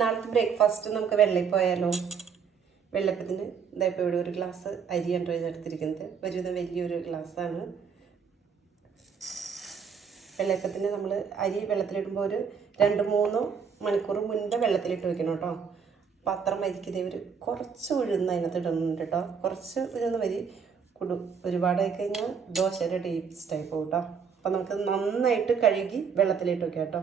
നാളത്തെ ബ്രേക്ക്ഫാസ്റ്റ് നമുക്ക് വെള്ളയിൽ പോയാലോ? വെള്ളപ്പത്തിന് ഇതായപ്പോൾ ഇവിടെ ഒരു ഗ്ലാസ് അരിയാണ് എടുത്തിരിക്കുന്നത്. ഒരുവിധം വലിയൊരു ഗ്ലാസ്സാണ്. വെള്ളയപ്പത്തിന് നമ്മൾ അരി വെള്ളത്തിലിടുമ്പോൾ ഒരു 2-3 മണിക്കൂർ മുൻപ് വെള്ളത്തിലിട്ട് വെക്കണം കേട്ടോ. പാത്രം അരിക്ക് ഒരു കുറച്ച് ഉഴുന്ന് അതിനകത്ത് ഇടുന്നുണ്ട് കേട്ടോ. കുറച്ച് ഉഴുന്ന് മതി. ഒരുപാടായി കഴിഞ്ഞാൽ ദോശയുടെ ടേസ്റ്റായി പോകും കേട്ടോ. അപ്പോൾ നമുക്ക് നന്നായിട്ട് കഴുകി വെള്ളത്തിലിട്ട് വെക്കാം കേട്ടോ.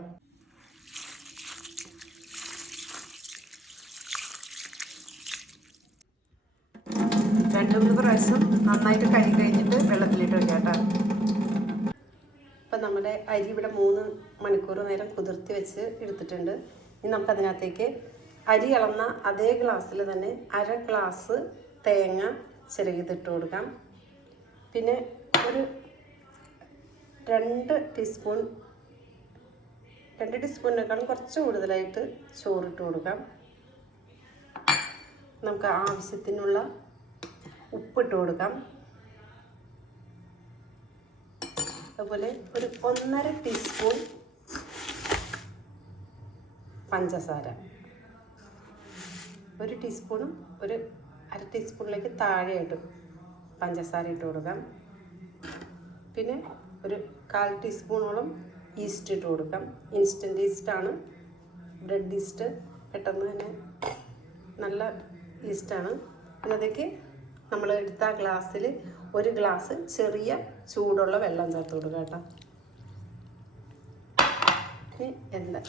രണ്ട് മൂന്ന് പ്രാവശ്യം നന്നായിട്ട് കഴുകി കഴിഞ്ഞിട്ട് വെള്ളത്തിലിട്ട് വെക്കാം കേട്ടോ. അപ്പം നമ്മുടെ അരി ഇവിടെ 3 മണിക്കൂർ നേരം കുതിർത്തി വെച്ച് എടുത്തിട്ടുണ്ട്. ഇനി നമുക്കതിനകത്തേക്ക് അരി അളന്ന അതേ ഗ്ലാസ്സിൽ തന്നെ 1/2 ഗ്ലാസ് തേങ്ങ ചിരകിതിട്ട് കൊടുക്കാം. പിന്നെ ഒരു 2 ടീസ്പൂണിനേക്കാളും കുറച്ച് കൂടുതലായിട്ട് ചോറിട്ട് കൊടുക്കാം. നമുക്ക് ആവശ്യത്തിനുള്ള ഉപ്പിട്ട് കൊടുക്കാം. അതുപോലെ ഒരു 1.5 ടീസ്പൂൺ പഞ്ചസാര, 1 ടീസ്പൂണും ഒരു 1/2 ടീസ്പൂണിലേക്ക് താഴെയായിട്ട് പഞ്ചസാര ഇട്ട് കൊടുക്കാം. പിന്നെ ഒരു 1/4 ടീസ്പൂണോളം ഈസ്റ്റ് ഇട്ട് കൊടുക്കാം. ഇൻസ്റ്റൻറ്റ് ഈസ്റ്റാണ്, ബ്രെഡ് ഈസ്റ്റ്, പെട്ടെന്ന് തന്നെ നല്ല ഈസ്റ്റാണ്. അതിലേക്ക് നമ്മൾ എടുത്ത ഗ്ലാസ്സിൽ 1 ഗ്ലാസ് ചെറിയ ചൂടുള്ള വെള്ളം ചേർത്ത് കൊടുക്കുക കേട്ടോ.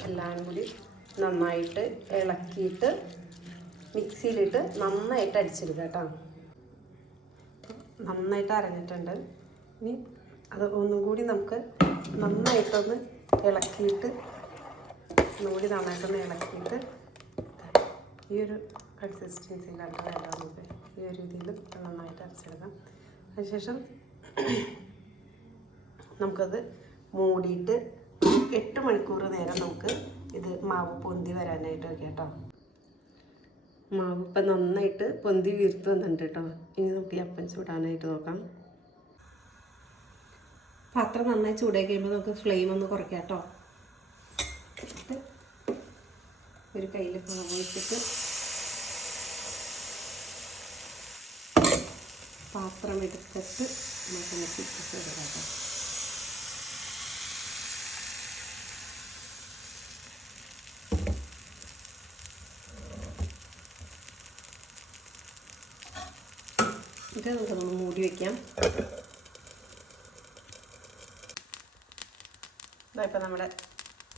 എല്ലാം കൂടി നന്നായിട്ട് ഇളക്കിയിട്ട് മിക്സിയിലിട്ട് നന്നായിട്ട് അടിച്ചെടുക്കുക കേട്ടോ. നന്നായിട്ട് അരഞ്ഞിട്ടുണ്ട്. ഇനി അത് ഒന്നും കൂടി നമുക്ക് നന്നായിട്ടൊന്ന് ഇളക്കിയിട്ട് ഈ ഒരു കൺസിസ്റ്റൻസിയിലായിട്ട് വേണ്ട നമുക്ക് ഈ ഒരു രീതിയിൽ നന്നായിട്ട് അരച്ചെടുക്കാം. അതിനുശേഷം നമുക്കത് മൂടിയിട്ട് 8 മണിക്കൂർ നേരം നമുക്ക് ഇത് മാവ് പൊന്തി വരാനായിട്ട് വയ്ക്കാം കേട്ടോ. മാവ് ഇപ്പം നന്നായിട്ട് പൊന്തി വീർത്ത് വന്നിട്ടുണ്ട് കേട്ടോ. ഇനി നമുക്ക് ഈ അപ്പം ചൂടാനായിട്ട് നോക്കാം. പാത്രം നന്നായി ചൂടായി കഴിയുമ്പോൾ നമുക്ക് ഫ്ലെയിം ഒന്ന് കുറയ്ക്കാം കേട്ടോ. ഒരു കയ്യിൽ മാവ് വെച്ചിട്ട് പാത്രം എടുത്തിട്ട് നമുക്കൊന്ന് ഫിക്സ് ചെയ്ത് കേട്ടോ. ഇത് നമുക്കൊന്ന് മൂടി വയ്ക്കാം. ഇപ്പം നമ്മുടെ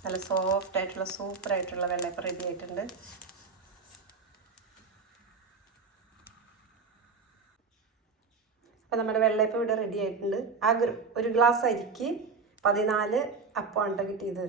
നല്ല സോഫ്റ്റായിട്ടുള്ള സൂപ്പറായിട്ടുള്ള വെള്ളയപ്പം റെഡി ആയിട്ടുണ്ട്. അപ്പം നമ്മുടെ വെള്ളയപ്പം ഇവിടെ റെഡി ആയിട്ടുണ്ട്. ഒരു ഗ്ലാസ് അരിക്ക് 14 അപ്പമാണ് കിട്ടിയത്.